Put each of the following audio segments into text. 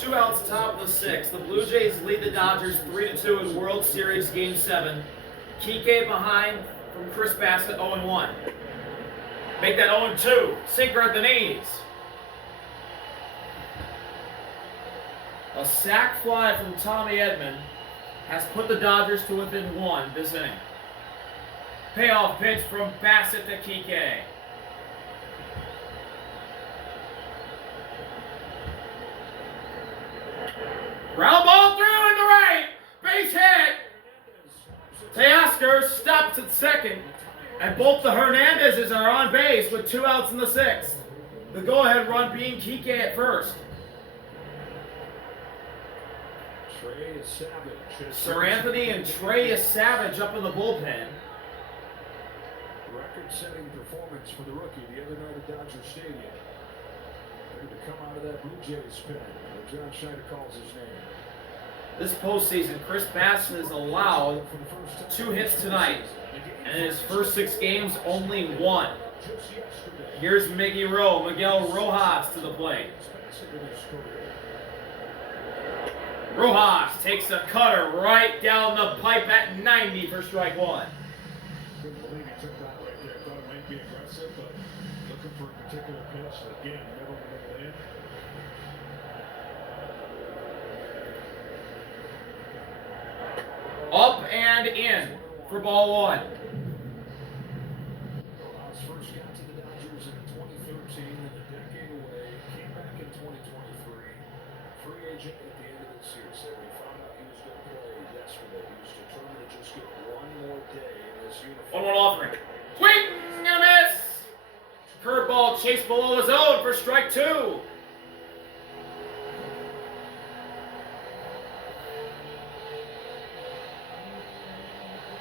Two outs, top of the sixth. The Blue Jays lead the Dodgers 3-2 in World Series Game 7. Kike behind from Chris Bassett, 0-1. Make that 0-2. Sinker at the knees. A sac fly from Tommy Edman has put the Dodgers to within 1 this inning. Payoff pitch from Bassett to Kike. Ground ball through into right. Base hit. Teoscar stops at second. And both the Hernandezes are on base with 2 outs in the 6th. The go-ahead run being Kike at first. Sir Anthony and Trey Savage up in the bullpen. Record-setting performance for the rookie the other night at Dodger Stadium. Ready to come out of that Blue Jays pen, or John Schneider calls his name. This postseason, Chris Bassett has allowed 2 hits tonight, and in his first 6 games, only 1. Here's Miguel Rojas to the plate. Rojas takes a cutter right down the pipe at 90 for strike 1. Couldn't believe he took that right there. Thought it might be aggressive, but looking for a particular pitch. Again, middle in. Up and in for ball 1. Rojas first got to the Dodgers in 2013, and a decade away. Came back in 2023. Free agent at the end of this year. Said we found out he was going to play yesterday. He was determined to just get one more day in his uniform. 1-1 offering. Swing and a miss. Curveball chased below the zone for strike 2.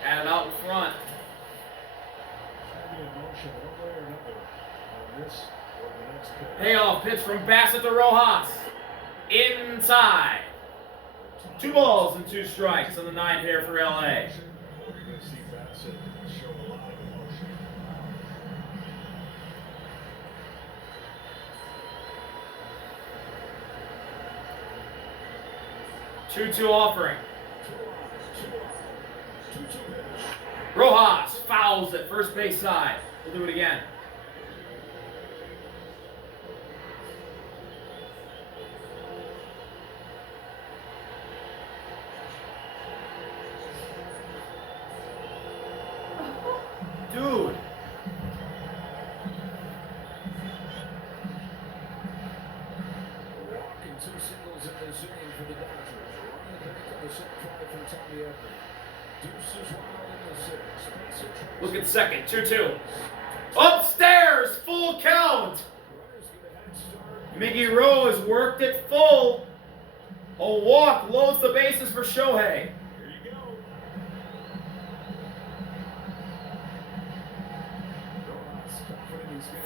And out in front. Payoff pitch from Bassett to Rojas. Inside. 2 balls and 2 strikes on the 9 here for LA. 2-2 offering. Rojas fouls at first base side. We'll do it again. Dude. Walking 2 singles in this inning for the Dodgers. Running back on the set fly from Tommy Edman. Deuces wild in the 6th. Look at second. 2-2. Upstairs. Full count. Miggy Rowe has worked it full. A walk loads the bases for Shohei.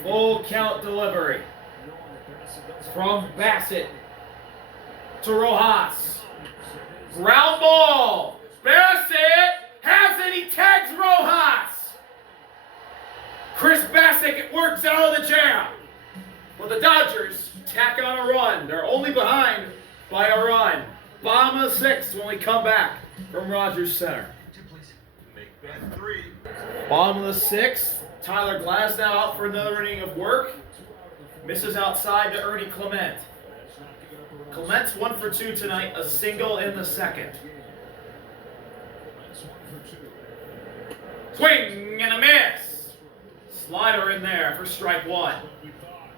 Full count delivery from Bassett to Rojas. Ground ball. Bassett has it. He tags Rojas. Chris Bassett works out of the jam. Well, the Dodgers tack on a run. They're only behind by a run. Bottom of the 6th when we come back from Rogers Center. Bottom of the 6th. Tyler Glasnow out for another inning of work. Misses outside to Ernie Clement. Clement's 1 for 2 tonight, a single in the 2nd. Swing and a miss. Slider in there for strike 1. We thought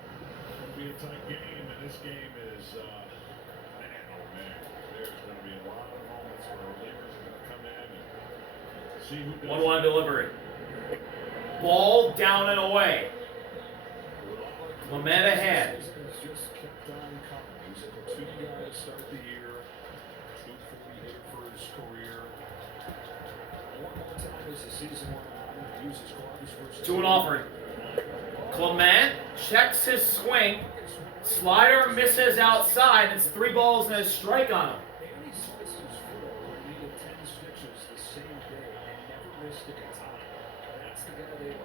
it would be a tight game, and this game is, man, there's going to be a lot of moments where relievers are going to come in and see who does. 1-1 delivery. Ball down and away. Clement ahead. Just kept on coming. He's a platoon guy to start the year. 248 for his career. One more time as the season went on. He uses clubs versus 2-1 offering. Clement checks his swing. Slider misses outside. It's 3 balls and a strike on him. Danny Slice's foot needed 10 stitches the same day and never missed it in time. That's the guy they are.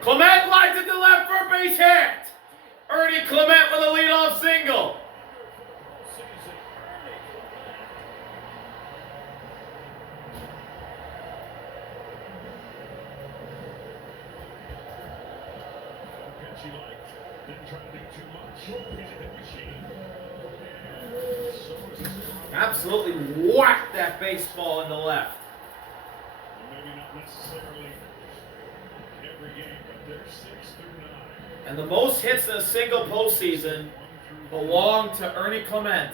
Clement lines it to left for a base hit. Ernie Clement with a leadoff Absolutely whacked that baseball into left. Maybe not necessarily every game, but they're 6 through 9. And the most hits in a single postseason belong to Ernie Clement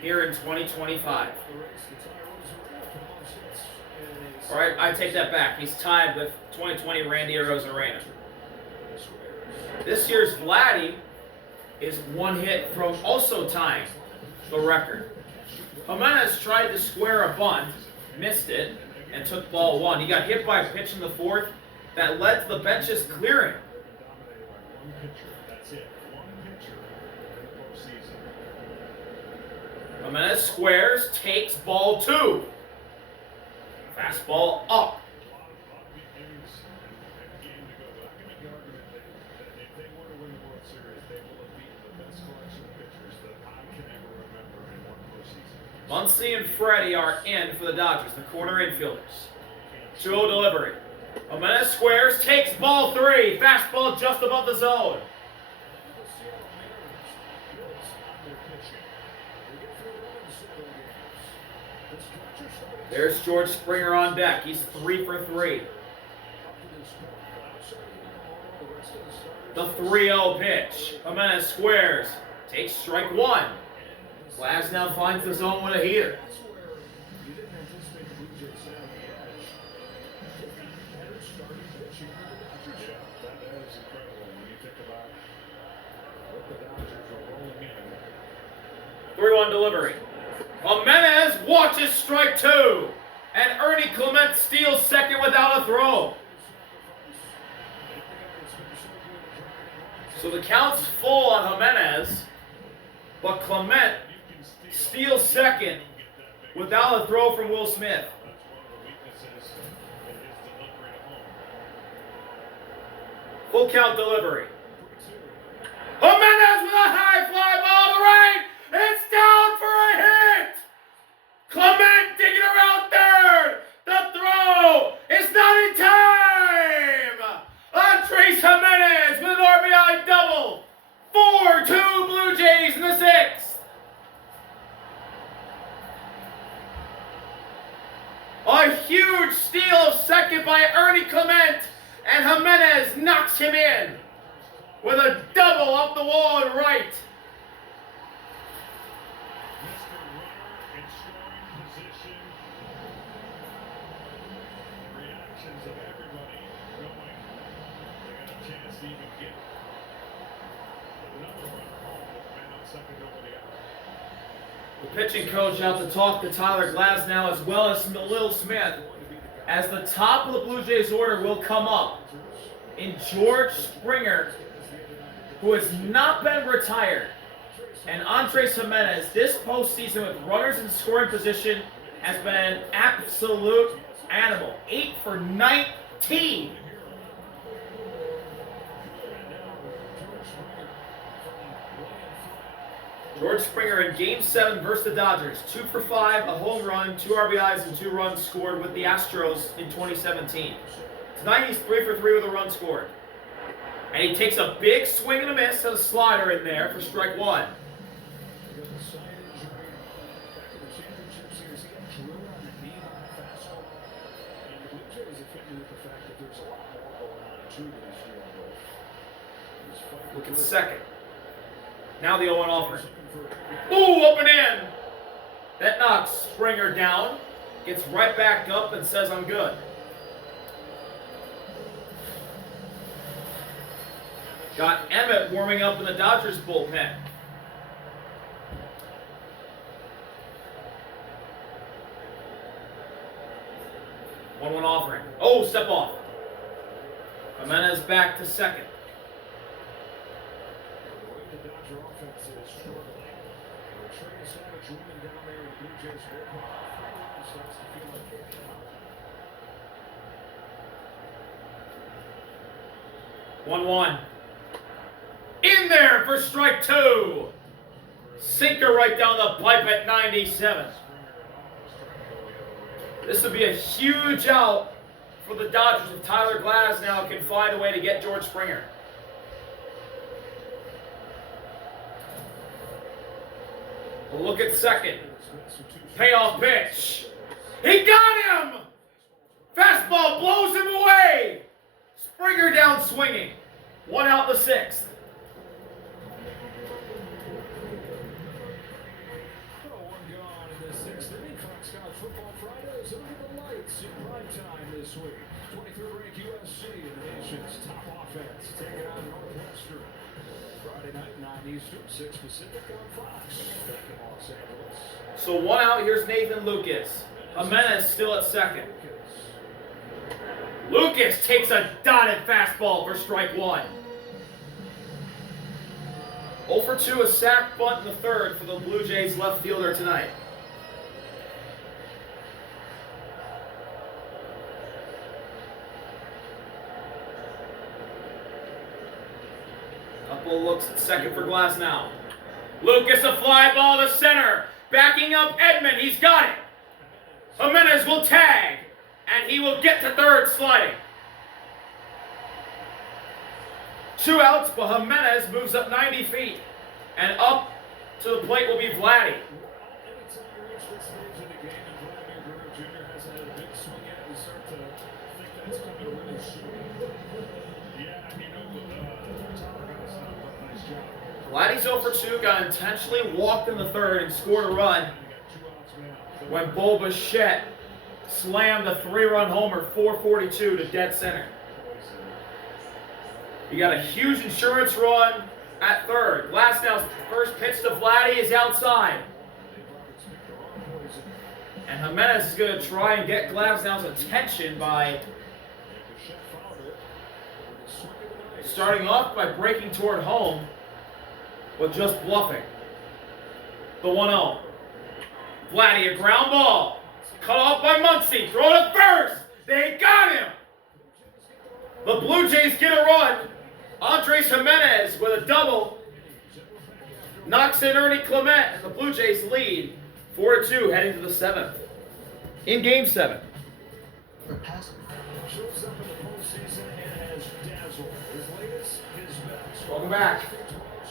here in 2025. All right, I take that back. He's tied with 2020 Randy Arozarena. This year's Vladdy is one hit from also tying the record. Jimenez tried to square a bunt, missed it, and took ball one. He got hit by a pitch in the fourth that led to the benches clearing. Jimenez squares, takes ball two. Fastball up. Muncy and Freddie are in for the Dodgers, the corner infielders. 2-0 delivery. Jimenez squares, takes ball three. Fastball just above the zone. There's George Springer on deck. He's 3 for 3. The 3-0 pitch. Jimenez squares, takes strike one. Glasnow finds the zone with a heater. Three-one delivery. Jimenez watches strike two, and Ernie Clement steals second without a throw. So the count's full on Jimenez, but Clement steals second without a throw from Will Smith. Full count delivery. Jimenez with a high fly ball to right. It's down for a hit. Clement digging around third. The throw is not in time. Andres Jimenez with an RBI double. 4-2 Blue Jays in the sixth. A huge steal of second by Ernie Clement, and Jimenez knocks him in with a double off the wall and right. The pitching coach out to talk to Tyler Glasnow as well as Lil Smith, as the top of the Blue Jays order will come up in George Springer, who has not been retired, and Andres Jimenez. This postseason with runners in scoring position has been an absolute animal. 8 for 19. George Springer in Game 7 versus the Dodgers. 2 for 5, a home run, 2 RBIs, and 2 runs scored with the Astros in 2017. Tonight he's 3 for 3 with a run scored. And he takes a big swing and a miss and a slider in there for strike one. Look at second. Now the 0-1 offering. Ooh, up and in. That knocks Springer down. Gets right back up and says, I'm good. Got Emmett warming up in the Dodgers bullpen. One offering. Oh, step off. Jimenez back to second. One. In there for strike two. Sinker right down the pipe at 97. This would be a huge out for the Dodgers if Tyler Glasnow can find a way to get George Springer. A look at second. Payoff pitch. He got him! Fastball blows him away! Springer down swinging. 1 out in the 6th. Football Friday is under the lights in prime time this week. 23rd ranked USC in the nation's top offense, taking on Northwestern. Friday night, 9 Eastern, 6 Pacific on Fox. Back in Los Angeles. So 1 out, here's Nathan Lucas. Jimenez still at second. Lucas takes a dotted fastball for strike 1. 0 for 2, a sack bunt in the 3rd for the Blue Jays left fielder tonight. Couple of looks at second for Glass now. Lucas, a fly ball to center. Backing up Edman, he's got it. Jimenez will tag, and he will get to 3rd sliding. 2 outs, but Jimenez moves up 90 feet. And up to the plate will be Vladdy. Vladdy's 0 for 2, got intentionally walked in the 3rd and scored a run when Bo Bichette slammed a 3-run homer, 442 to dead center. You got a huge insurance run at 3rd. Glasnow's first pitch to Vladdy is outside. And Jimenez is going to try and get Glasnow's attention by starting off by breaking toward home, but just bluffing. The 1-0. Vladdy, a ground ball. Cut off by Muncy. Throw to first. They got him. The Blue Jays get a run. Andres Jimenez with a double. Knocks in Ernie Clement, and the Blue Jays lead 4-2 heading to the 7th. In Game 7. Welcome back.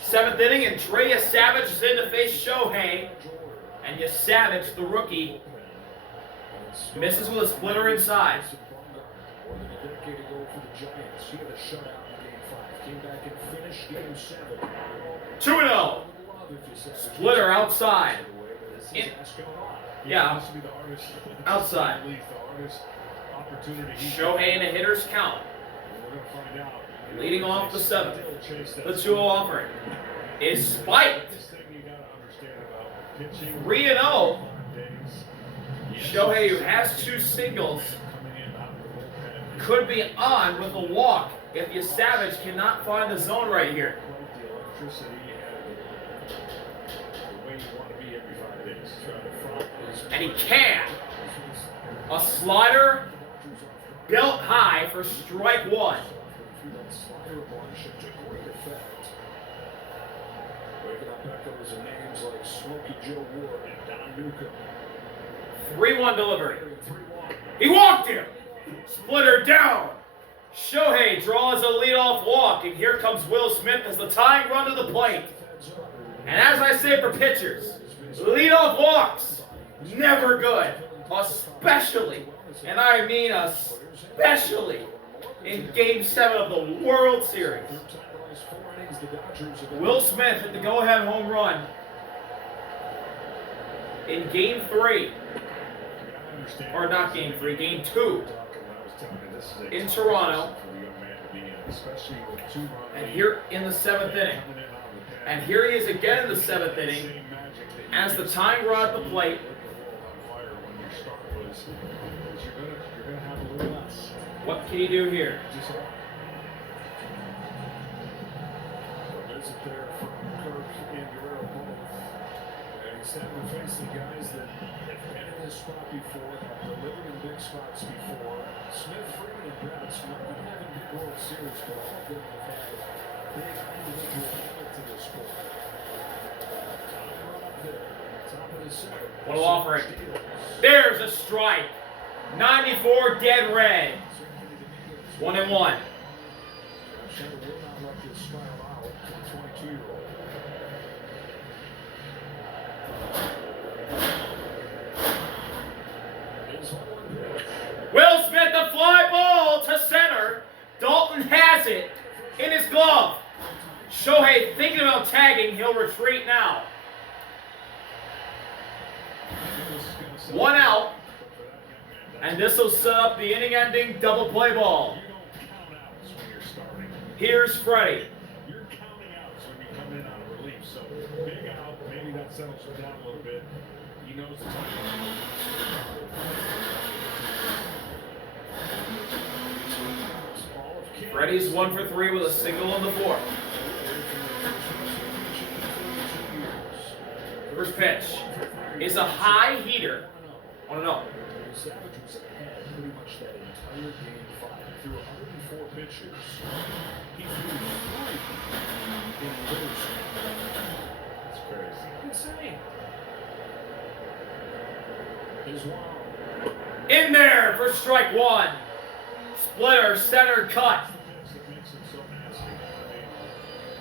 7th inning, and Drea Savage is in to face Shohei. And Savage, the rookie, misses with a splitter inside. 2-0. Splitter outside. Outside. Shohei in a hitter's count. Leading off the 7th. The 2-0 offering is spiked. 3-0. Shohei, who has 2 singles, could be on with a walk if Savage cannot find the zone right here. And he can. A slider built high for strike 1. Waking up echoes of names like Smokey Joe Ward and Don Newcomb. 3-1 delivery. He walked him. Splitter down. Shohei draws a leadoff walk, and here comes Will Smith as the tying run to the plate. And as I say for pitchers, leadoff walks, never good. Especially, and I mean especially, in Game 7 of the World Series. Will Smith hit the go-ahead home run in Game 3. Or not Game 3, Game 2 in Toronto. And here in the 7th inning. And here he is again in the 7th inning as the tying run at the plate. What can he do here? We're facing guys that have been in this spot before, have delivered in big spots before. Smith, Freeman, and Bratz, not having big World Series, but all of them have had big individual commitment to this sport. Up there, top of the 7th. What a offering. There's a strike. 94 dead red. 1-1. Will not let this spiral out to the 22-year-old. Shohei thinking about tagging. He'll retreat now. 1 out. And this will set up the inning-ending double play ball. Here's Freddie. You're counting outs when you come in on a relief, so big out, maybe that settles him down a little bit. He knows the time. Freddie's 1 for 3 with a single in the 4th. First pitch is a high heater. 1-0. Savage was ahead pretty much that entire game 5 through 104 pitches. He threw 3 in those. That's crazy. Insane. There's one. In there for strike 1. Splitter, center cut. That makes him so nasty.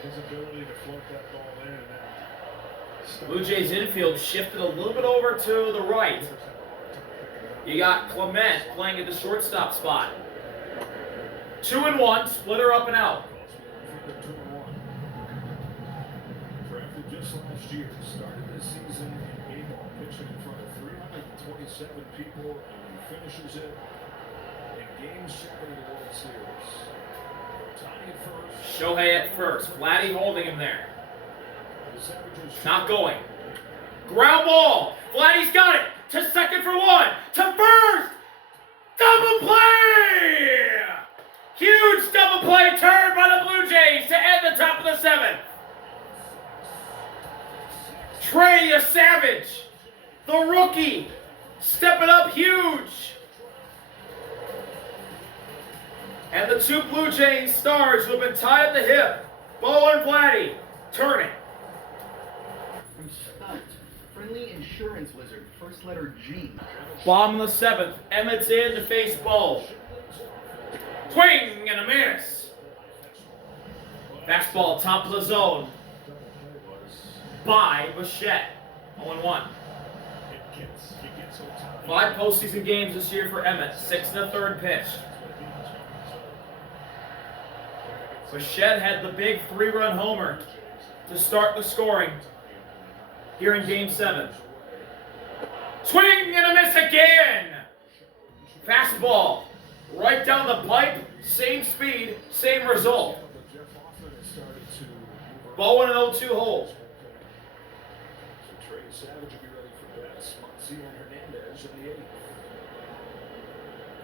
His ability to float that ball in and out. Blue Jays infield shifted a little bit over to the right. You got Clement playing at the shortstop spot. 2-1, splitter up and out. Drafted just last year, started this season in A-ball, pitching in front of 327 people, and finishes it in Game 7 of the World Series. Ohtani at first. Shohei at first. Vladdy holding him there. Not going. Ground ball. Vladdy's got it. To second for 1. To first. Double play. Huge double play turn by the Blue Jays to end the top of the 7th. Trey Savage, the rookie, stepping up huge. And the 2 Blue Jays stars who have been tied at the hip, Bo and Vladdy, turning. From Stunt, Friendly Insurance Wizard, first letter G. Bottom of the 7th, Emmett's in to face Bo. Swing and a miss. Fastball top of the zone by Bichette. 0-1. 5 postseason games this year for Emmett. 6 1/3 pitched. Bichette had the big 3-run homer to start the scoring here in Game 7. Swing and a miss again. Fastball right down the pipe. Same speed, same result. Ball in an 0-2 hole. Trey Savage will be ready for bats. Muncy and Hernandez in the 8th.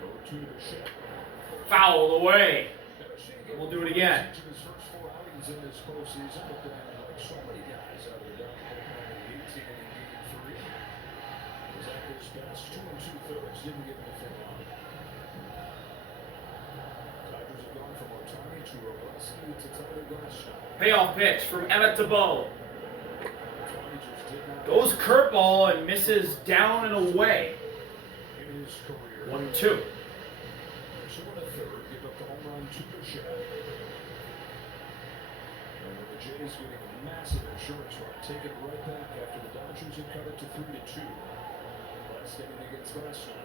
0-2 to Bichette. Fouled away. We'll do it again. His first 4 outings in this postseason, but then, like so many guys out of the down in the 18 in Game 3, was at his best. 2 2/3, didn't get anything on. Dodgers have gone from Ohtani to Roblesky to Tyler Glasnow. Payoff pitch from Emmett to Bo. Ohtani just did not Goes curveball and misses down and away. in his career. 1-2. So 1/3, give up the home run to Bichette. And with the Jays getting a massive insurance run, taking it right back after the Dodgers had cut it to 3-2. Last inning against Glasnow.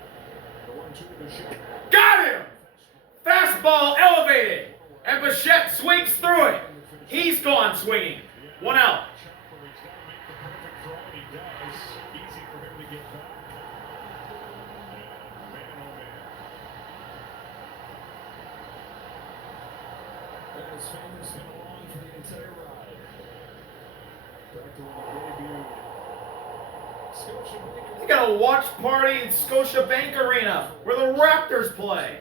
The 1-2 to Bichette. Got him! Fastball elevated. And Bichette swings through it. He's gone swinging. 1 out. Chopper, he's got to make the perfect throw, and he does. Easy for him to get back. And man, oh man. And his family's been along for the entire ride. Back to when he debuted. Scotiabank. They got a watch party in Scotiabank Arena where the Raptors play.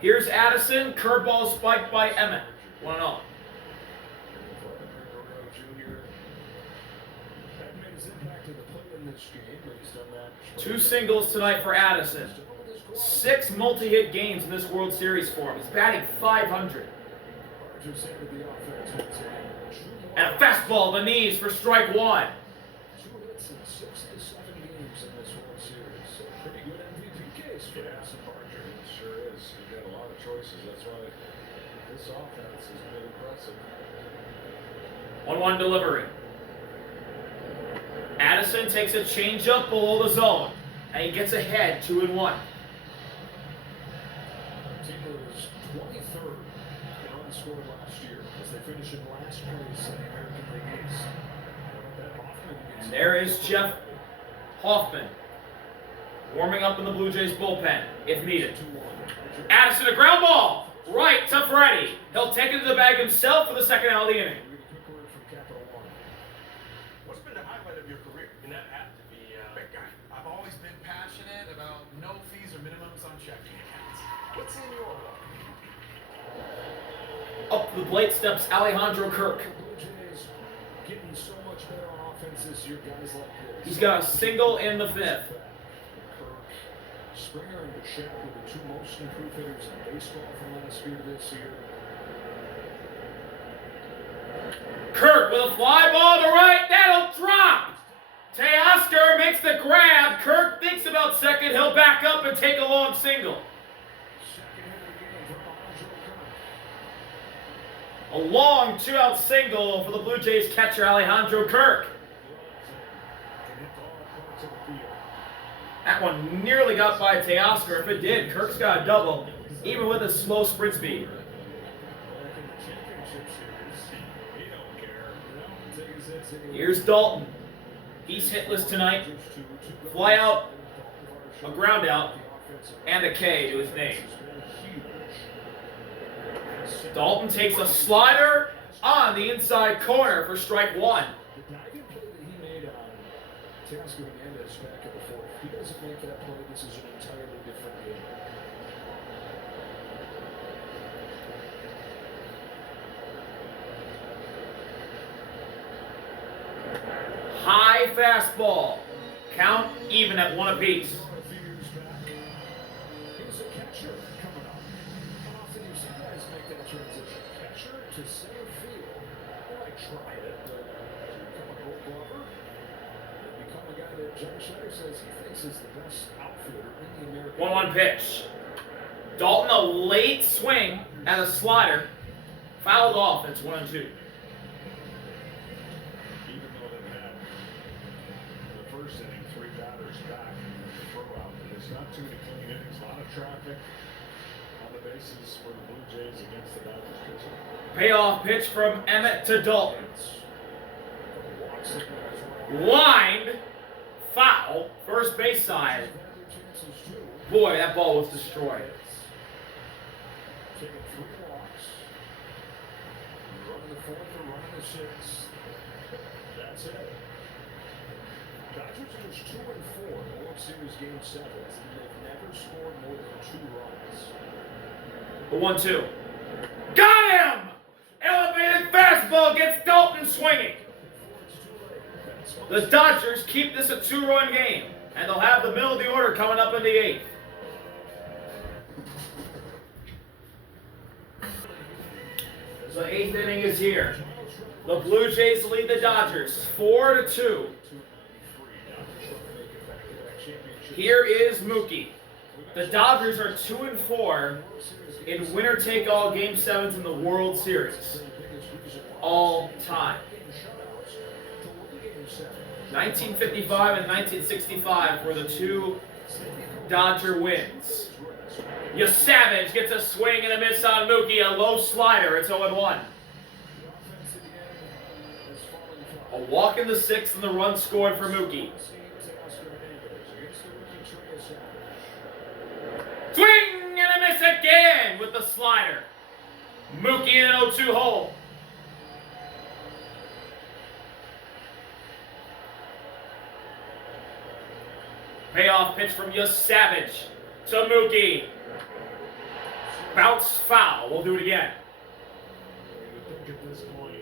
Here's Addison. Curveball spiked by Emmett. 1-0. Junior. That made his impact to the plate in this game, but he's done that. 2 singles tonight for Addison. 6 multi-hit games in this World Series for him. He's batting .500. Just handed the offense with a And a fastball to the knees for strike 1. 2 hits in 6 to 7 games in this World Series. So pretty good MVP case for Addison Barger. It sure is. He's got a lot of choices. That's why this offense has been impressive. 1-1 delivery. Addison takes a changeup below the zone. And he gets ahead 2-1. Team was 23rd in runs scored last year. The as they finish in last place in the American League East. And there is Jeff Hoffman warming up in the Blue Jays bullpen if needed. Addison, a ground ball right to Freddie. He'll take it to the bag himself for the second out of the inning. What's been the highlight of your career? And that had to be Big guy. I've always been passionate about no fees or minimums on checking accounts. What's in your wallet? Up the plate steps Alejandro Kirk. Getting so much better on offense this year, guys like this. He's got a single in the fifth. Springer and Bichette were the two most improved hitters in baseball from last year to this year. Kirk with a fly ball to right. That'll drop. Teoscar makes the grab. Kirk thinks about second. He'll back up and take a long single. A long two-out single for the Blue Jays catcher Alejandro Kirk. That one nearly got by Teoscar. If it did, Kirk's got a double, even with his slow sprint speed. Here's Dalton. He's hitless tonight. Fly out, a ground out, and a K to his name. Dalton takes a slider on the inside corner for strike one. The diving play that he made on Teoscar Hernandez back in the fourth. If he doesn't make that play, this is an entirely different game. High fastball. Count even at one apiece. Here's a catcher coming up. How often do you see guys make that transition? Catcher to center field. Well, I tried it, but become a Gold Glover. Become a guy that John Schneider says he thinks is the best outfielder in the American League. 1-1 pitch. Dalton a late swing at a slider. Fouled off. It's 1-2. Even though they've had the first inning, 3 batters back to throw out, there's not too many clean innings, a lot of traffic on the bases for the Blue Jays against the Dodgers pitching. Payoff pitch from Emmett to Dalton. Lined. Foul. First base side. Boy, that ball was destroyed. Taking 3 walks. Running the 4th or running the 6th. That's it. Dodgers are just 2-4 in the World Series Game 7s, and they've never scored more than 2 runs. The 1-2. Got him! Elevated fastball gets Dalton swinging. The Dodgers keep this a 2-run game, and they'll have the middle of the order coming up in the 8th. The 8th inning is here. The Blue Jays lead the Dodgers 4-2. Here is Mookie. The Dodgers are 2-4 in winner-take-all Game 7s in the World Series. All time. 1955 and 1965 were the 2 Dodger wins. Savage gets a swing and a miss on Mookie, a low slider. It's 0-1. A walk in the 6th and the run scored for Mookie. Swing and a miss again with the slider. Mookie in an 0-2 hole. Payoff pitch from Savage to Mookie. Bounce foul. We'll do it again. I think at this point,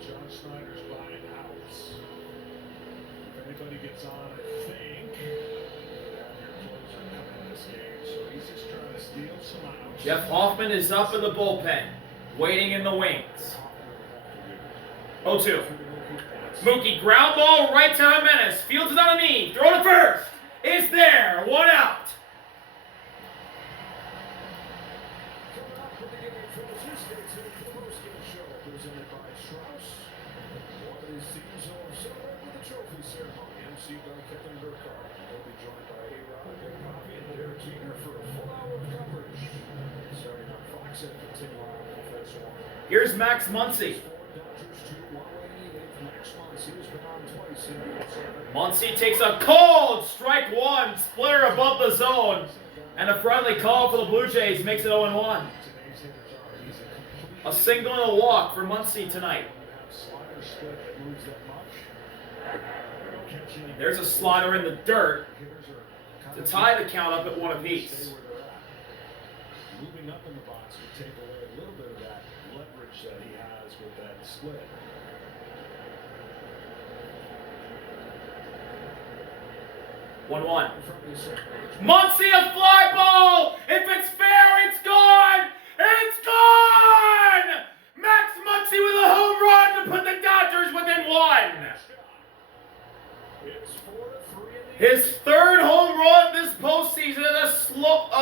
John Schneider's buying outs. If anybody gets on, I think your closer coming in this game, so he's just trying to steal some outs. Jeff Hoffman is up in the bullpen, waiting in the wings. 0-2. Mookie ground ball right to Jimenez. Fields it on a knee. Throw to first. Is there. 1 out. Presented by Strauss. One of these teams will celebrate with a trophy ceremony. received by Kevin Burkhardt. He'll be joined by A-Rod, Dick Hoppy, and Derek Jeter for a full hour of coverage. Starting on Fox and continue on FS1. Here's Max Muncy. Muncy takes a cold strike one, splitter above the zone, and a friendly call for the Blue Jays makes it 0-1. A single and a walk for Muncy tonight. There's a slider in the dirt to tie the count up at 1 apiece. Moving up in the box would take away a little bit of that leverage that he has with that split. One. Muncy, a fly ball! If it's fair, it's gone! It's gone! Max Muncy with a home run to put the Dodgers within 1. His 3rd home run this postseason and a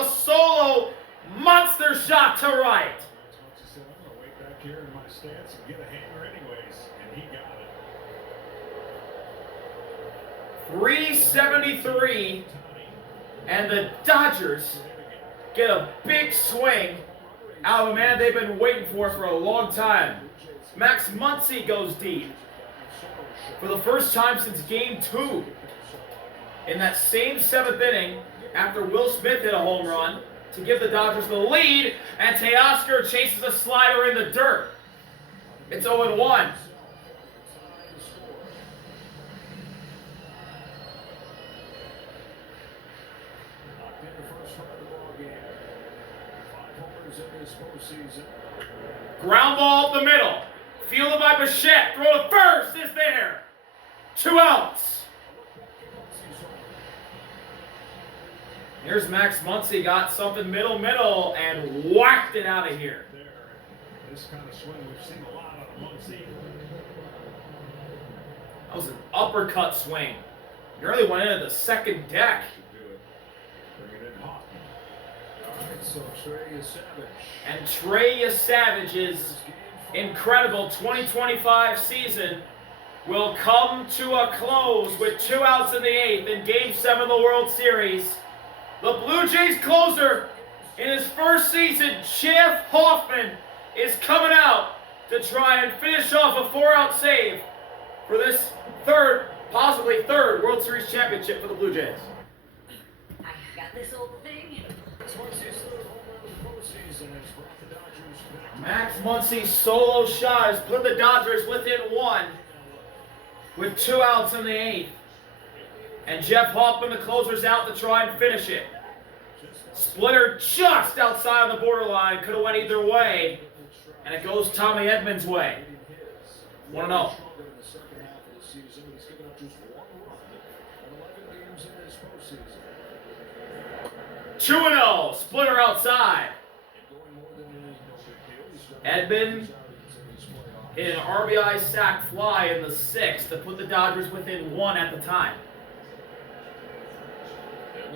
solo monster shot to right. Muncy said, I'm going to wait back here in my stance and get a hanger anyways, and he got it. 373, and the Dodgers get a big swing out of a man they've been waiting for a long time. Max Muncy goes deep for the first time since Game 2. In that same 7th inning, after Will Smith hit a home run to give the Dodgers the lead, and Teoscar chases a slider in the dirt. It's 0-1. Ground ball up the middle. Fielded by Bichette. Throw to first is there. 2 outs. Here's Max Muncy. Got something middle, and whacked it out of here. This kind of swing we've seen a lot out of Muncy. That was an uppercut swing. Nearly went into the second deck. Bring it in hot. All right, so Trey Savage. And Trey Savage's incredible 2025 season will come to a close with 2 outs in the 8th in Game 7 of the World Series. The Blue Jays closer in his first season, Jeff Hoffman, is coming out to try and finish off a 4-out save for this possibly third World Series championship for the Blue Jays. I got this old thing. Max Muncy's solo shot has put the Dodgers within 1 with 2 outs in the 8th. And Jeff Hoffman, the closer's out to try and finish it. Splitter just outside of the borderline. Could have went either way. And it goes Tommy Edmonds' way. 1-0. 2-0. Splitter outside. Edmund hit an RBI sac fly in the 6th to put the Dodgers within 1 at the time.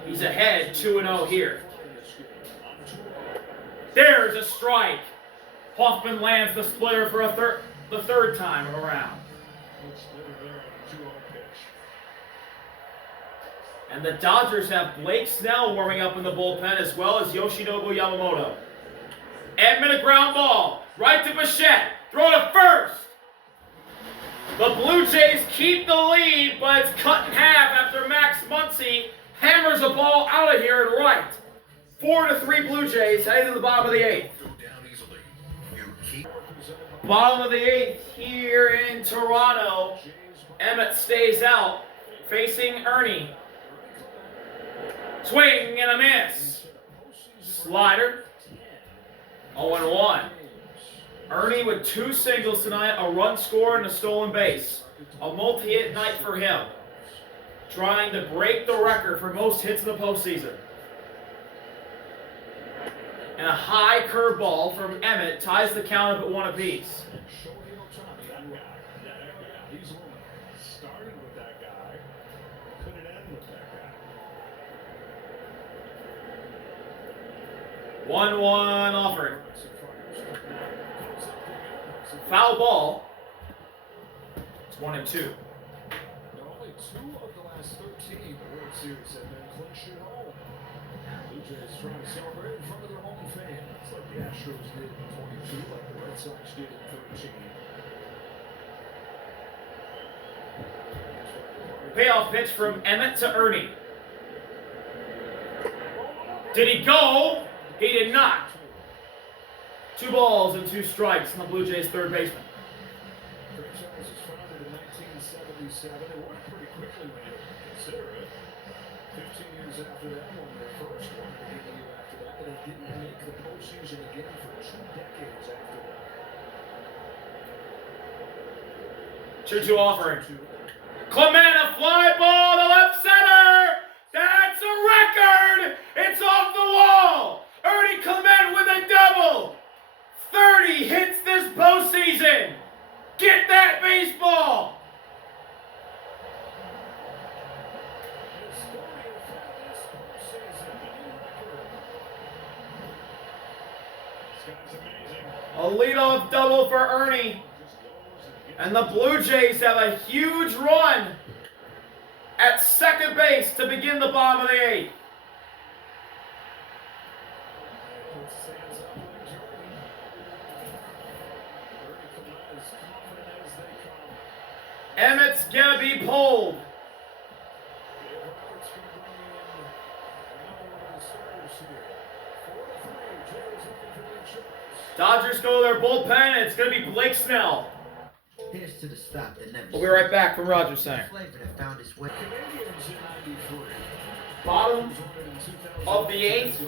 He's ahead 2-0 here. There's a strike. Hoffman lands the splitter for the 3rd time around. And the Dodgers have Blake Snell warming up in the bullpen as well as Yoshinobu Yamamoto. Edmund, a ground ball. Right to Bichette. Throw to first. The Blue Jays keep the lead, but it's cut in half after Max Muncy hammers a ball out of here and right. 4-3 Blue Jays heading to the bottom of the 8th. Bottom of the 8th here in Toronto. Emmett stays out, facing Ernie. Swing and a miss. Slider. 0-1. Ernie with 2 singles tonight, a run scored and a stolen base. A multi-hit night for him. Trying to break the record for most hits in the postseason. And a high curveball from Emmett ties the count up at 1 apiece. He's starting with that guy. Could it end with that guy? 1-1 offering. Foul ball. It's 1-2. There are only 2 of the last 13 World Series have been clinched at home. Blue Jays trying to celebrate in front of their home fans, like the Astros did in 22, like the Red Sox did in 13. Payoff pitch from Emmett to Ernie. Did he go? He did not. 2 balls and 2 strikes on the Blue Jays third baseman. Franchise was founded in 1977. It worked pretty quickly when you consider it. 15 years after that, won their first one. The year after that, but they didn't make the postseason again for 2 decades after that. 2-2 offering. Clement, a fly ball to left center. That's a record. It's off the wall. Ernie Clement with a double. 30 hits this postseason. Get that baseball. A leadoff double for Ernie. And the Blue Jays have a huge run at second base to begin the bottom of the 8th. Emmett's gonna be pulled. Dodgers go to their bullpen. It's gonna be Blake Snell. Here's to the stop that never. We'll be right back from Rogers Center. Flavor that found its way. Bottom of the 8th.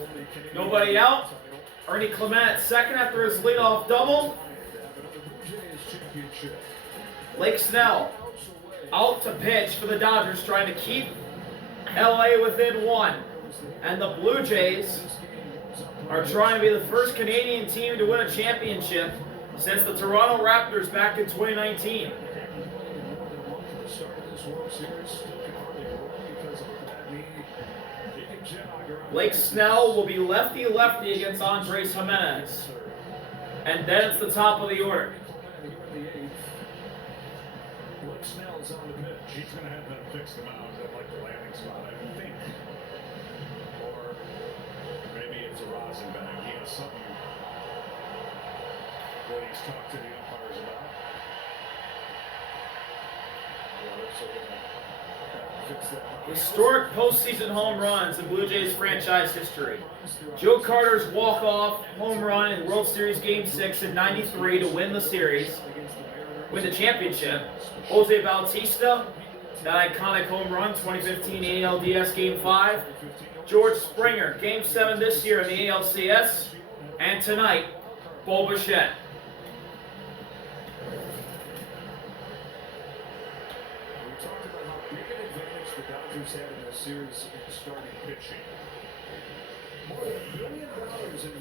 Nobody out. Ernie Clement at second after his leadoff double. Blake Snell out to pitch for the Dodgers, trying to keep LA within 1. And the Blue Jays are trying to be the first Canadian team to win a championship since the Toronto Raptors back in 2019. Blake Snell will be lefty-lefty against Andres Jimenez. And then it's the top of the order. He's going to have them fix the mound at like the landing spot, I think. Or maybe it's a rosin bag. He has something that he's talked to the umpires about. Historic postseason home runs in Blue Jays franchise history. Joe Carter's walk-off home run in World Series Game 6 in '93 to win the series, win the championship. Jose Bautista, that iconic home run, 2015 ALDS Game 5. George Springer, Game 7 this year in the ALCS. And tonight, Bo Bichette. The Dodgers had in this series in starting pitching. More than $1 billion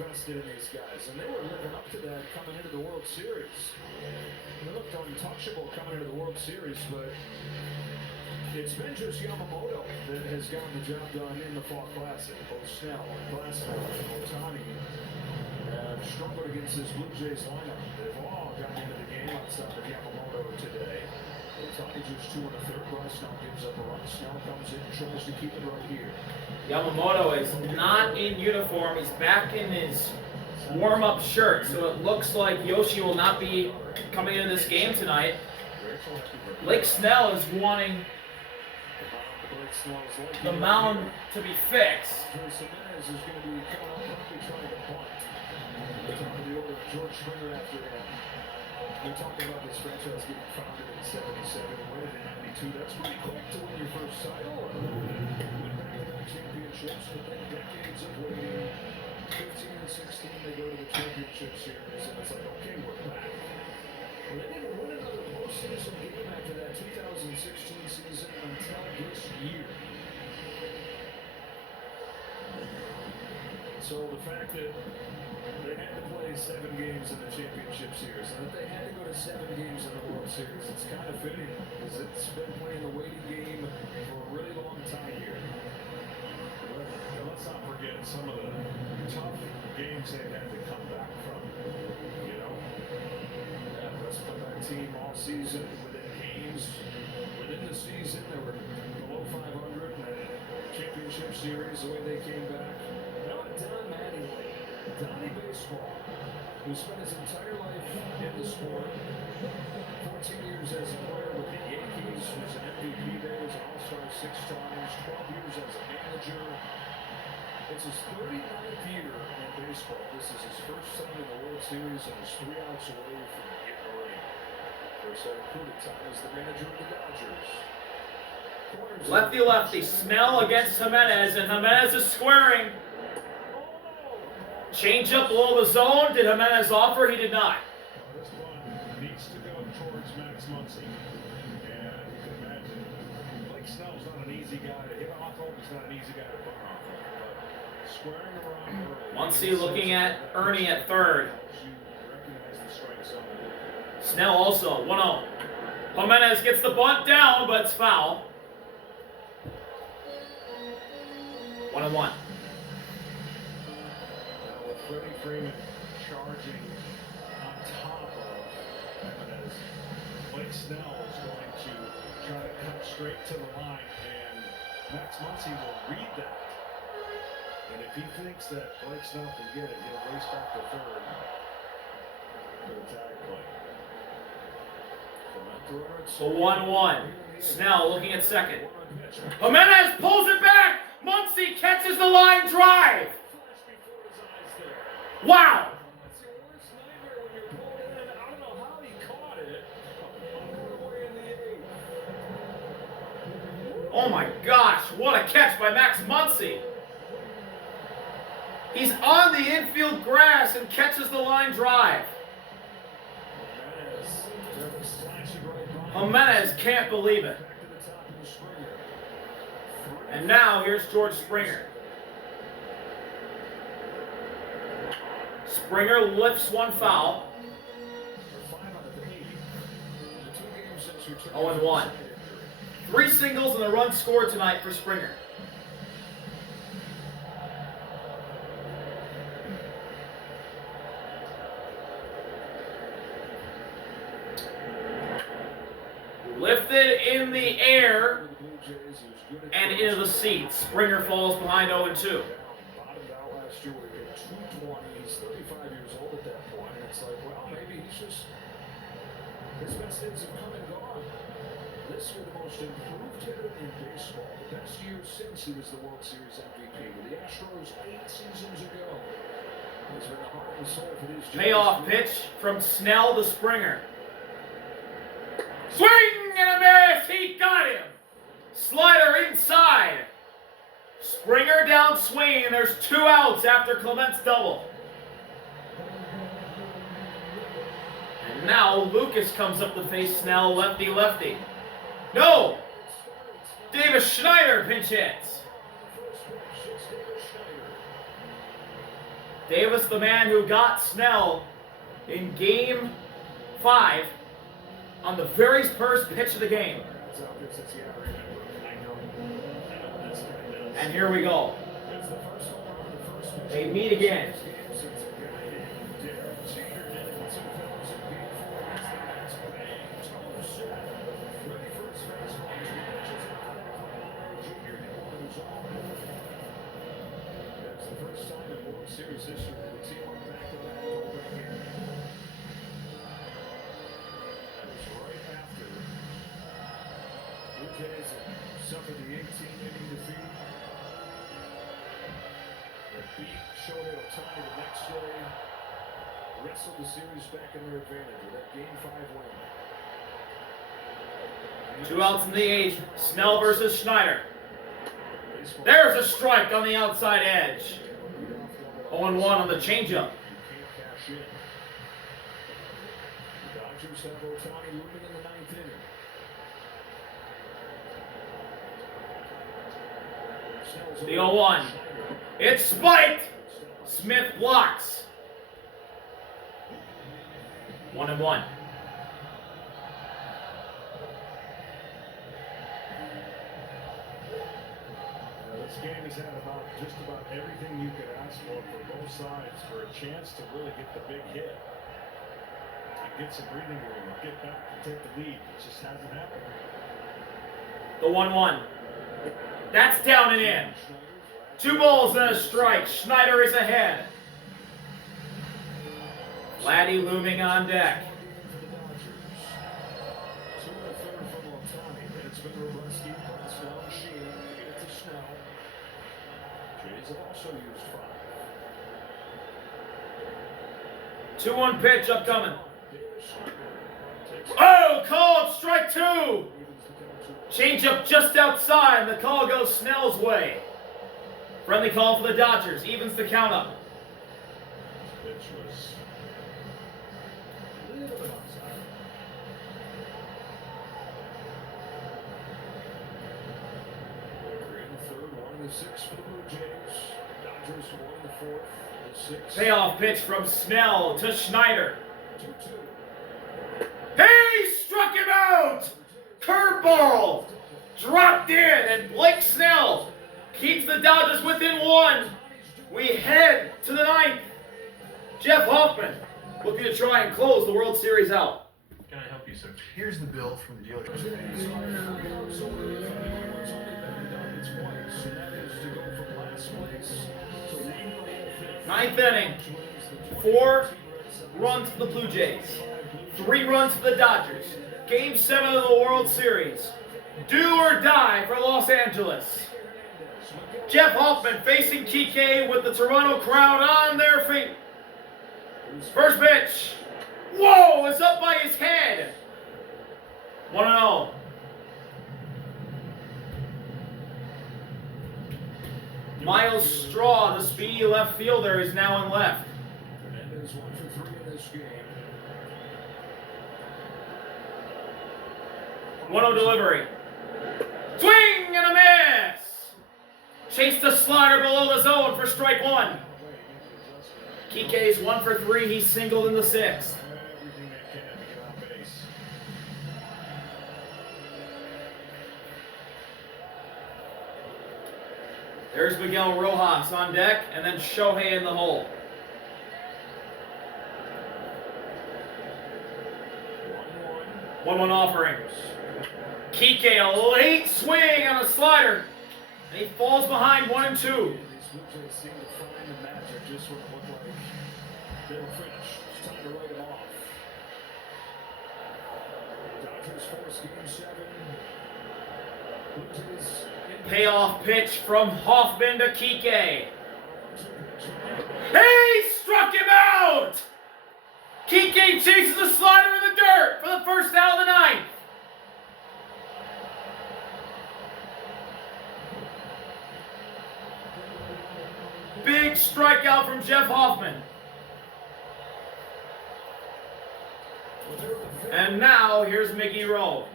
invested in these guys, and they were living up to that coming into the World Series. They looked untouchable coming into the World Series, but it's been just Yamamoto that has gotten the job done in the Fall Classic. Both Snell and Glasnow and Ohtani have struggled against this Blue Jays lineup. They've all gotten into the game outside of Yamamoto today. Ohtani just 2 1/3. Glasnow gives up a run. Snell comes in and tries to keep it right here. Yamamoto is not in uniform. He's back in his warm-up shirt, so it looks like Yoshi will not be coming into this game tonight. Blake Snell is wanting the mound to be fixed. Jimenez is going to be coming up and trying to bunt. Top of the order, George Springer after him. We talked about this franchise getting founded in '77 and winning in '92. That's pretty quick to win your first title. Win back-to-back championships, but then decades of waiting. 15 and 16, they go to the championship series, and it's like, okay, we're back. Well, they didn't win another postseason game after that 2016 season until this year. So the fact that they had to play 7 games in the championship series, and that they had to go to 7 games in the World Series, it's kind of fitting, because it's been playing the waiting game for a really long time here. But let's not forget some of the tough games they've had to come back from. You know, Best comeback team all season within games, within the the season, they were below 500 in the championship series, the way they came back. Now Don Mattingly, Donnie Baseball, who spent his entire life in the sport, 14 years as a player with the Yankees, was an MVP there, was an All-Star 6 times, 12 years as a manager. It's his 39th year in baseball. This is his first time in the World Series and is 3 outs away from getting a ring. First at included time as the manager of the Dodgers. Lefty. Snell against Jimenez, and Jimenez is squaring. Change up below the zone. Did Jimenez offer? He did not. This one needs to go towards Max Muncy. And you can imagine, Blake Snell's not an easy guy to hit off of. He's not an easy guy to put off of. But squaring around early. Muncy looking at Ernie at third. You recognize the strike zone. Snell also, 1-0. Jimenez gets the bunt down, but it's foul. 1-1. Now with Freddie Freeman charging on top of Jimenez, Blake Snell is going to try to cut straight to the line, and Max Muncy will read that. And if he thinks that Blake Snell can get it, he'll race back to third for the tag play. So 1-1. Snell looking at second. Jimenez pulls it back. Muncy catches the line drive. Wow. Oh my gosh, what a catch by Max Muncy. He's on the infield grass and catches the line drive. Jimenez can't believe it. And now here's George Springer. Springer lifts one foul. 0-1. 3 singles and a run scored tonight for Springer. Lifted in the air and into the seats. Springer falls behind 0-2. Bottomed out last year where he hit 220. He's 35 years old at that point. And it's like, well, maybe he's just, his best days have come and gone. This year, the most improved hitter in baseball. The best year since he was the World Series MVP. With the Astros 8 seasons ago. He's been the heart and soul for these Payoff pitch from Snell to Springer. Swing and a miss! He got him! Slider inside. Springer down swing, and there's 2 outs after Clement's double. And now Lucas comes up to face Snell, lefty. No! Davis Schneider pinch hits. Davis, the man who got Snell in Game 5 on the very first pitch of the game. And here we go. They meet again. That's the first time in World Series history that the team went back-to-back over again. That was right after Blue Jays suffered the 18-inning defeat. They beat Shohei Ohtani the next day, wrestled the series back in their advantage with that Game 5 win. 2 outs in the 8th. Snell versus Schneider. There's a strike on the outside edge. 0-1 on the changeup. You can't cash in. The Dodgers have Ohtani looming in the 9th inning. The 0-1. It's spiked. Smith blocks. 1-1. This game has had just about everything you could ask for both sides for a chance to really get the big hit and get some breathing room, get back and take the lead. It just hasn't happened. The 1-1. That's down and in. 2 balls and a strike. Schneider is ahead. Vladdy looming on deck. Jays have also used 5. 2-1 pitch upcoming. Oh, called strike 2. Changeup just outside. The call goes Snell's way. Friendly call for the Dodgers. Evens the count up. Pitch was a little bit outside. We're in the third, 1-6 for the Blue Jays. Dodgers 1 in the fourth, the 6th. Payoff pitch from Snell to Schneider. 2-2. He struck him out! Curveball! Dropped in, and Blake Snell keeps the Dodgers within 1. We head to the 9th. Jeff Hoffman looking to try and close the World Series out. Can I help you, sir? Here's the bill from the dealer. Ninth inning. 4 runs for the Blue Jays. 3 runs for the Dodgers. Game 7 of the World Series. Do or die for Los Angeles. Jeff Hoffman facing Kike with the Toronto crowd on their feet. First pitch. Whoa, it's up by his head. 1-0. Miles Straw, the speedy left fielder, is now in left. Hernandez 1 for 3 in this game. 1-0 delivery. Swing and a miss. Chase the slider below the zone for strike 1. Kike's 1 for 3. He's singled in the 6th. Everything they can to get on base. There's Miguel Rojas on deck, and then Shohei in the hole. 1-1 offering. Kike, a late swing on a slider, and he falls behind 1 and 2. These Blue Jays seem to find the magic just when it looked like they were finished. It's time to write them off. Dodgers force game 7. Blue Jays in Payoff pitch from Hoffman to Kike. He struck him out! Kike chases the slider in the dirt for the first out of the 9th. Big strikeout from Jeff Hoffman. And now here's Miggy Rowe.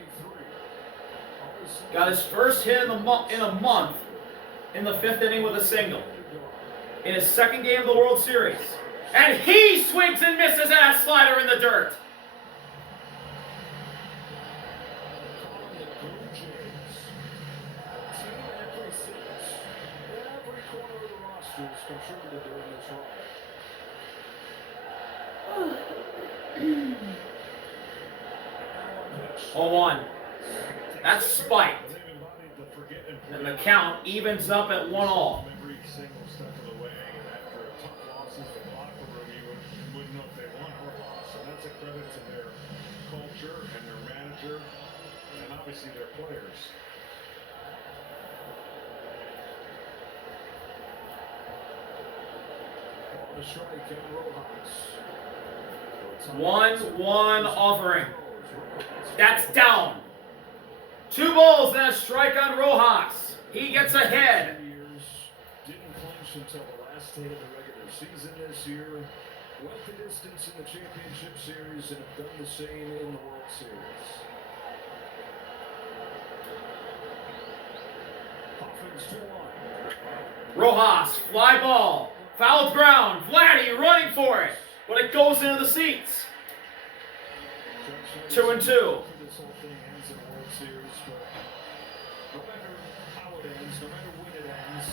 Got his first hit in a month in the 5th inning with a single. In his 2nd game of the World Series. And he swings and misses at a slider in the dirt. contributed during this run. 0-1. That's spiked. And the count evens up at 1-1. Every single step of the way after a tough loss in the locker room, you wouldn't know if they won or lost. So that's a credit to their culture and their manager and obviously their players. On the strike, and Rojas. 1-1 offering. That's down. 2 balls and a strike on Rojas. He gets ahead. Didn't clinch until the last day of the regular season this year. Went the distance in the championship series and have done the same in the World Series. Offense 2-1. Rojas, fly ball. Fouled ground. Vladdy running for it. But it goes into the seats. 2-2. This whole thing ends in a World Series, but no matter how it ends, no matter when it ends,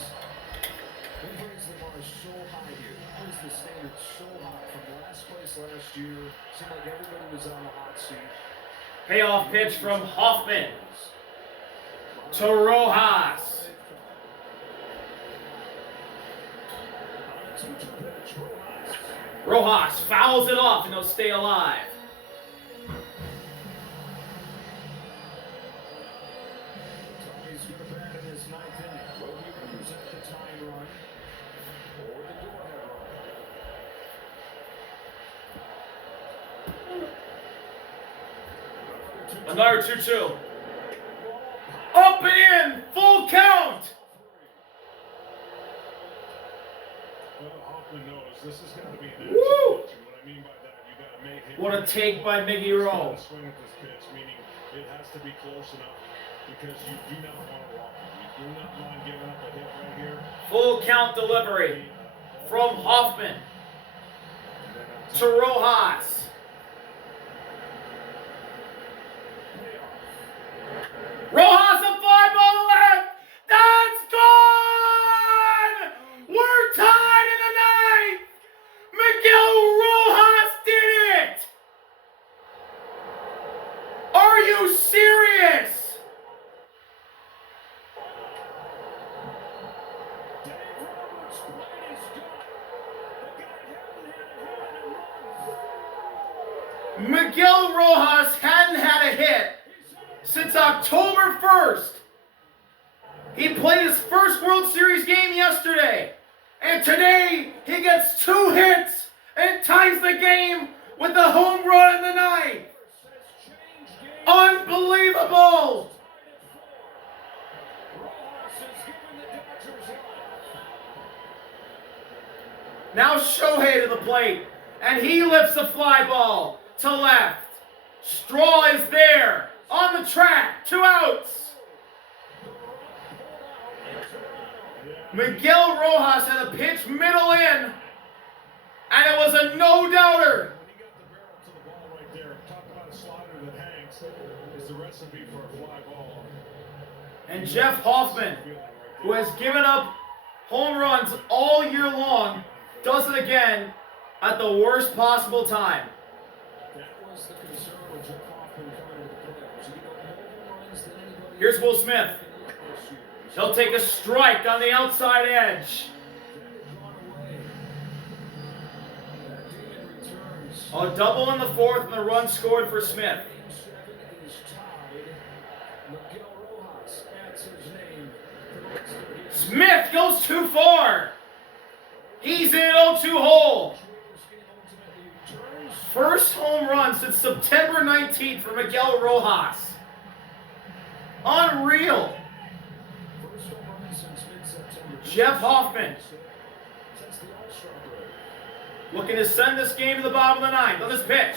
we raise the bar so high here. Raise the standard so high from last place last year. Seemed like everybody was on the hot seat. Payoff pitch from Hoffman. to Rojas. Rojas fouls it off and he'll stay alive. He's going to bat in his ninth inning. Will he represent the tying run or the go-ahead run? Another 2-2. Up and in, full count. Well, Hoffman knows this is going to be an Woo! what I mean by that, you got to make him. What a take by Miggy Rowe. Swing at this pitch, meaning it has to be close enough because you do not want to walk him. You do not mind giving up a hit right here. Full count delivery from Hoffman to Rojas. Rojas, a fly ball to left. That's gone. We're tied in the ninth. Miguel Rojas did it. Are you serious? Miguel Rojas hadn't had a hit since October 1st. He played his first World Series game yesterday. And today, he gets 2 hits and ties the game with a home run in the ninth. Unbelievable! Now Shohei to the plate. And he lifts a fly ball to left. Straw is there on the track. 2 outs. Miguel Rojas had a pitch middle in, and it was a no-doubter. When he got the barrel to the ball right there, talk about a slider that hangs, is the recipe for a fly ball. And Jeff Hoffman, who has given up home runs all year long, does it again at the worst possible time. That was the concern with Jeff Hoffman coming to the playoffs. He got more home runs than anybody Here's Will Smith. this year. He'll take a strike on the outside edge. A double in the fourth, and the run scored for Smith. Game 7 is tied. Miguel Rojas adds his name to the list of his Smith goes too far. He's in an 0-2 hole. First home run since September 19th for Miguel Rojas. Unreal. first home run since mid-September. Jeff Hoffman Since the All-Star break. looking to send this game to the bottom of the ninth on this pitch.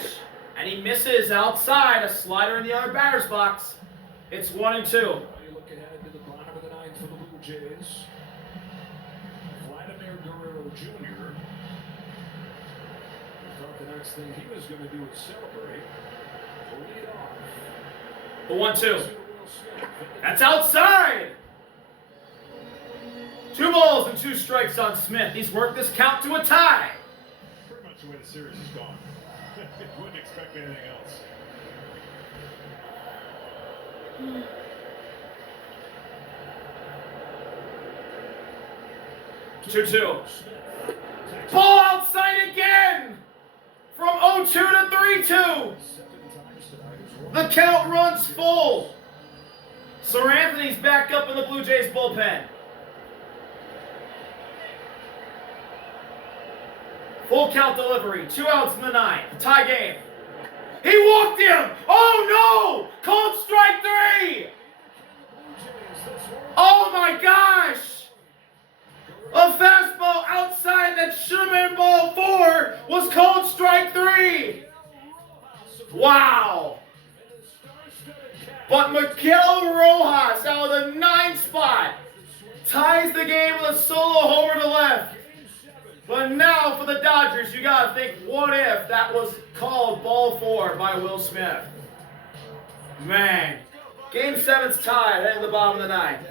And he misses outside, a slider in the other batter's box. It's 1-2. Now you look ahead to the bottom of the ninth for the Blue Jays. Vladimir Guerrero Jr. We thought the next thing he was going to do was celebrate. Lead off. The 1-2. Will Smith. That's outside. 2 balls and 2 strikes on Smith. He's worked this count to a tie. Pretty much the way the series has gone. Wouldn't expect anything else. Two. Ball outside again. From 0-2 to 3-2. The count runs full. Sir Anthony's back up in the Blue Jays bullpen. Full count delivery. 2 outs in the ninth. Tie game. He walked him. Oh no! Called strike 3. Oh my gosh! A fastball outside that should have been ball 4 was called strike 3. Wow! But Miguel Rojas out of the 9th spot ties the game with a solo homer to left. But now for the Dodgers, you gotta think, what if that was called ball 4 by Will Smith? Man, game 7's tied heading to the bottom of the ninth.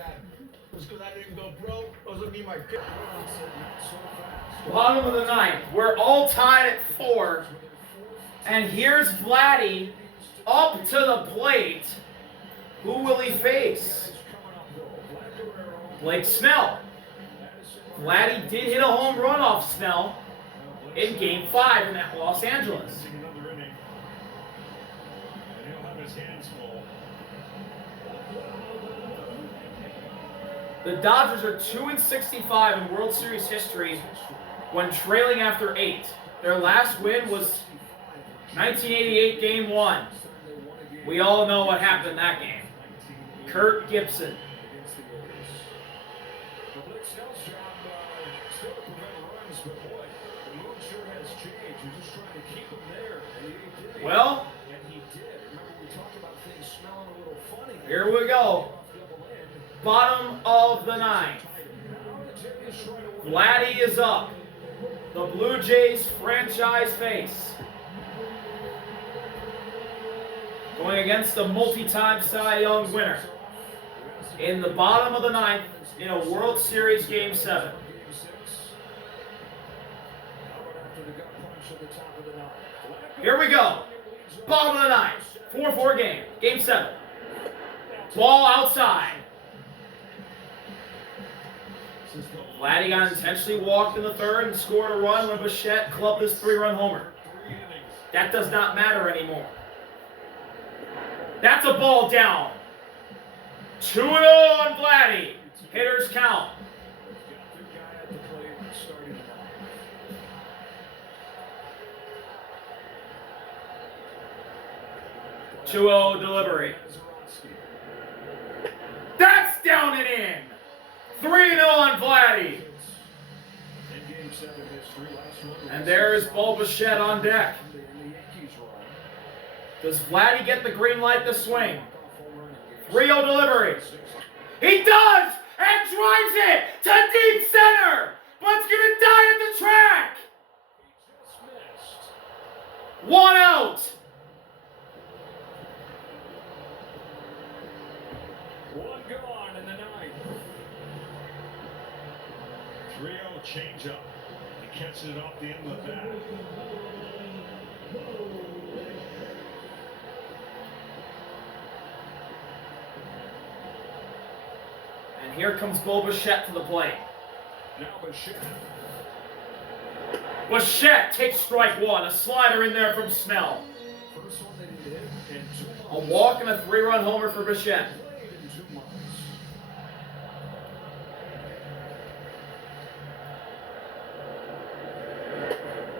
Because I didn't go pro, doesn't mean my pick. Bottom of the ninth. We're all tied at 4. And here's Vladdy up to the plate. Who will he face? Blake Snell. Vladdy did hit a home run off Snell in Game 5 in Los Angeles. Another inning. And he'll have his hands full. The Dodgers are 2-65 in World Series history when trailing after 8. Their last win was 1988 Game 1. We all know what happened in that game. Kurt Gibson. Well, here we go. Bottom of the ninth. Vladdy is up. The Blue Jays franchise face. Going against the multi-time Cy Young winner. In the bottom of the ninth in a World Series Game 7. Here we go. Bottom of the ninth. 4-4 game. Game 7. Ball outside. Vladdy got intentionally walked in the third and scored a run when Bichette clubbed his 3-run homer. That does not matter anymore. That's a ball down. 2-0 on Vladdy. Hitters count. Two-0 delivery. That's down and in. 3-0 on Vladdy. And there's Bo Bichette on deck. Does Vladdy get the green light to swing? 3-0 delivery. He does! And drives it to deep center! But it's going to die at the track! 1 out! One gone in the ninth. 3-0 changeup. He catches it off the end of the bat. And here comes Bo Bichette to the plate. Now Bichette. Bichette takes strike 1. A slider in there from Snell. A walk and a 3-run homer for Bichette.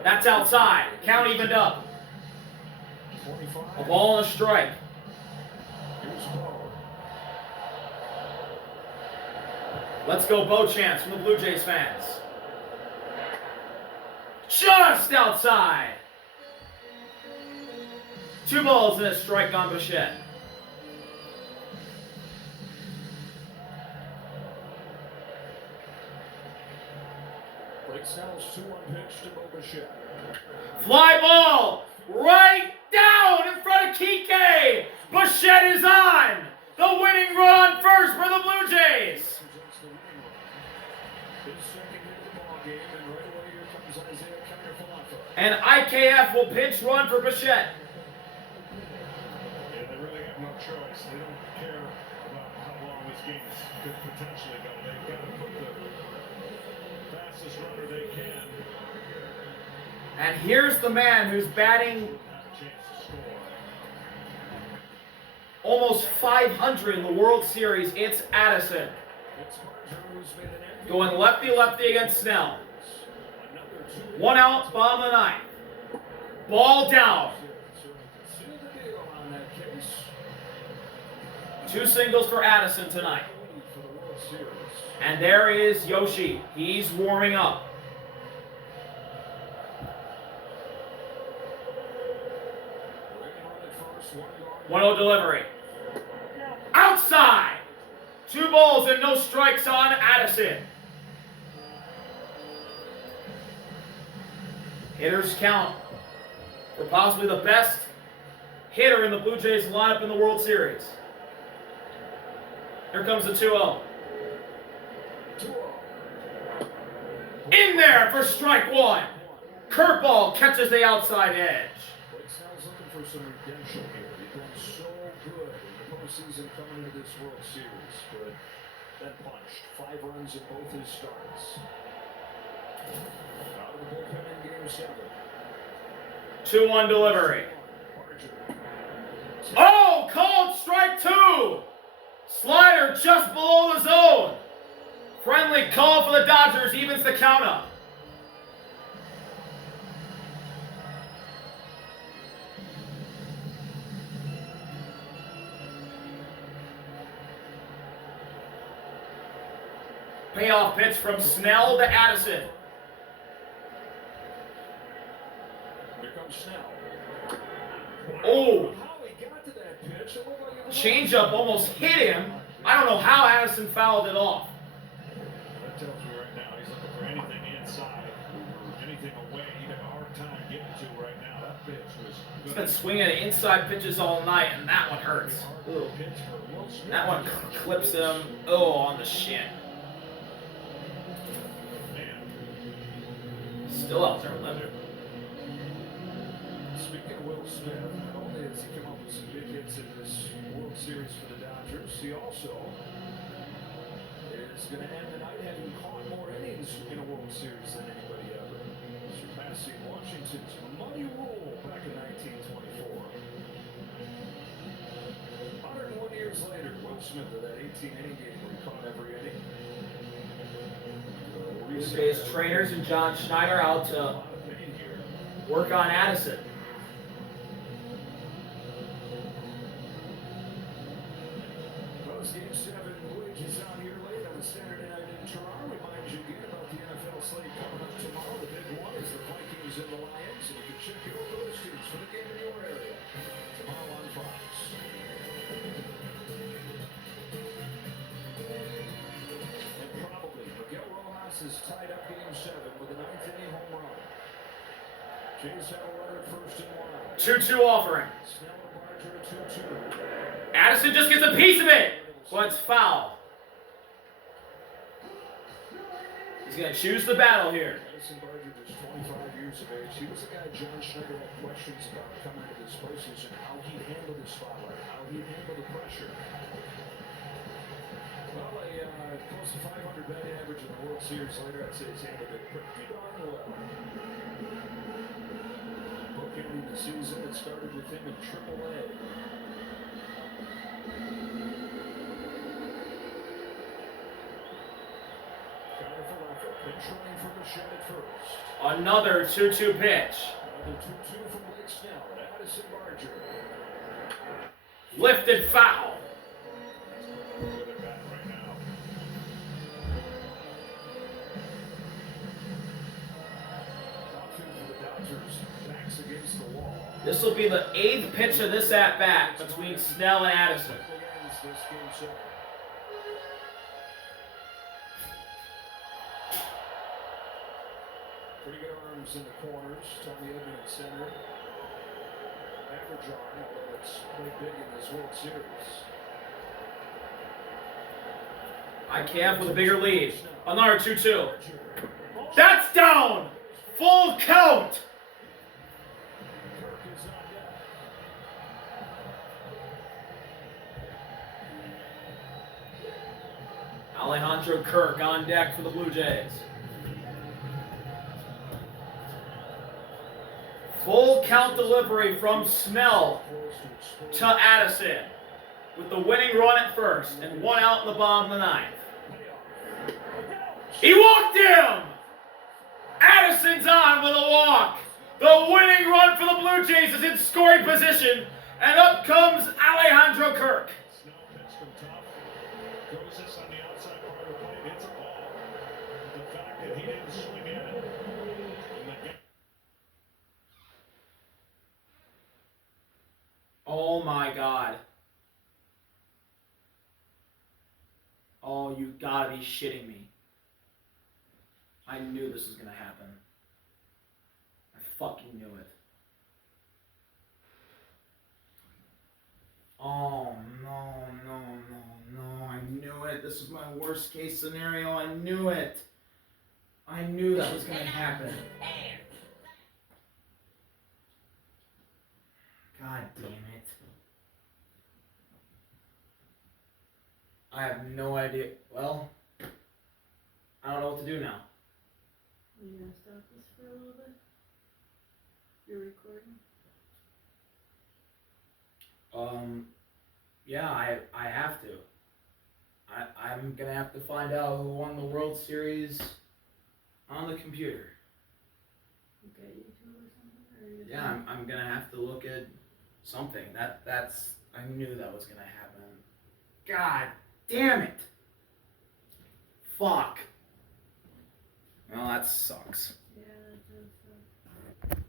That's outside. Count evened up. A ball and a strike. Let's go Bo chants from the Blue Jays fans. Just outside. 2 balls and a strike on Bichette. Fly ball right down in front of Kike. Bichette is on. The winning run on first for the Blue Jays. And IKF will pinch run for Bichette. Yeah, they really have no choice. They don't care about how long this game could potentially go. They've got to put the fastest runner they can. And here's the man who's batting almost 500 in the World Series. It's Addison. Going lefty-lefty against Snell. 1 out, bottom of the ninth. Ball down. 2 singles for Addison tonight. And there is Yoshi. He's warming up. 1-0 delivery. Outside. 2 balls and no strikes on Addison. Hitters count for possibly the best hitter in the Blue Jays lineup in the World Series. Here comes the 2-0. In there for strike 1. Curveball catches the outside edge. Snell's looking for some redemption here. He's been so good in the postseason coming into this World Series, but then punched. 5 runs in both his starts. Out of the bullpen in game 7. 2-1 delivery. Oh, called strike 2. Slider just below the zone. Friendly call for the Dodgers, evens the count up. Payoff pitch from Snell to Addison. Here comes Snell. Oh, How he got to that pitch, it looked like it was changeup almost hit him. I don't know how Addison fouled it off. That tells me right now he's looking for anything inside or anything away. He'd have a hard time getting to right now. That pitch was He's been swinging at inside pitches all night, and that one hurts. Ooh. That one clips him. Oh, on the shin. Still out there limping. Speaking of Will Smith, not only has he come up with some big hits in this World Series for the Dodgers, he also is going to end the night having caught more innings in a World Series than anybody ever, surpassing Washington's money rule back in 1924. 101 years later, Will Smith with that 18-inning game where he caught every inning. His trainers and John Schneider out to work on Addison. Well, it's game 7. Voyage is out here late on a Saturday night in Toronto. Reminds you again about the NFL slate coming up tomorrow. The big one is the Vikings and the Lions. And you can check your local listings for the game in your area tomorrow on Fox. And probably Miguel Rojas is tied up game 7 with a 9th-inning home run. Chase had a runner at first and 1 out. 2-2 offering. Snell and Barger at 2-2. Addison just gets a piece of it, but it's foul. He's going to choose the battle here. Addison Barger is 25 years of age. He was the guy John Schneider had questions about coming into this postseason, how he'd handle the spotlight, how he'd handle the pressure. Well, close to 500 batting average in the World Series later, I'd say he's handled it pretty darn well. Bookending the season, it started with him in AAA. Another 2-2 pitch. Another 2-2 from Blake Snell and Addison Barger. Lifted foul. This will be the 8th pitch of this at-bat between Snell and Addison. Pretty good arms in the corners. Tommy Edman at center. Average arm, although it's played big in this World Series. IKF with a bigger lead. Another 2-2. That's down! Full count! Kirk is on deck. Alejandro Kirk on deck for the Blue Jays. Full count delivery from Snell to Addison with the winning run at first and 1 out in the bottom of the 9th. He walked him! Addison's on with a walk. The winning run for the Blue Jays is in scoring position, and up comes Alejandro Kirk. Snell pitched him tough. Goes this on the outside part of the plate. Hits a ball. The fact that he didn't swing at it. Oh my God. Oh, you gotta be shitting me. I knew this was gonna happen. I fucking knew it. Oh, no. I knew it. This is my worst case scenario. I knew it. I knew that was gonna happen. God damn it. I have no idea. Well, I don't know what to do now. Are you gonna stop this for a little bit? You're recording? Yeah, I have to. I'm gonna have to find out who won the World Series on the computer. Okay, YouTube or something? Or are you Yeah, I'm gonna have to look at something. That's I knew that was gonna happen. God damn it! Fuck. Well, that sucks. Yeah, that does suck.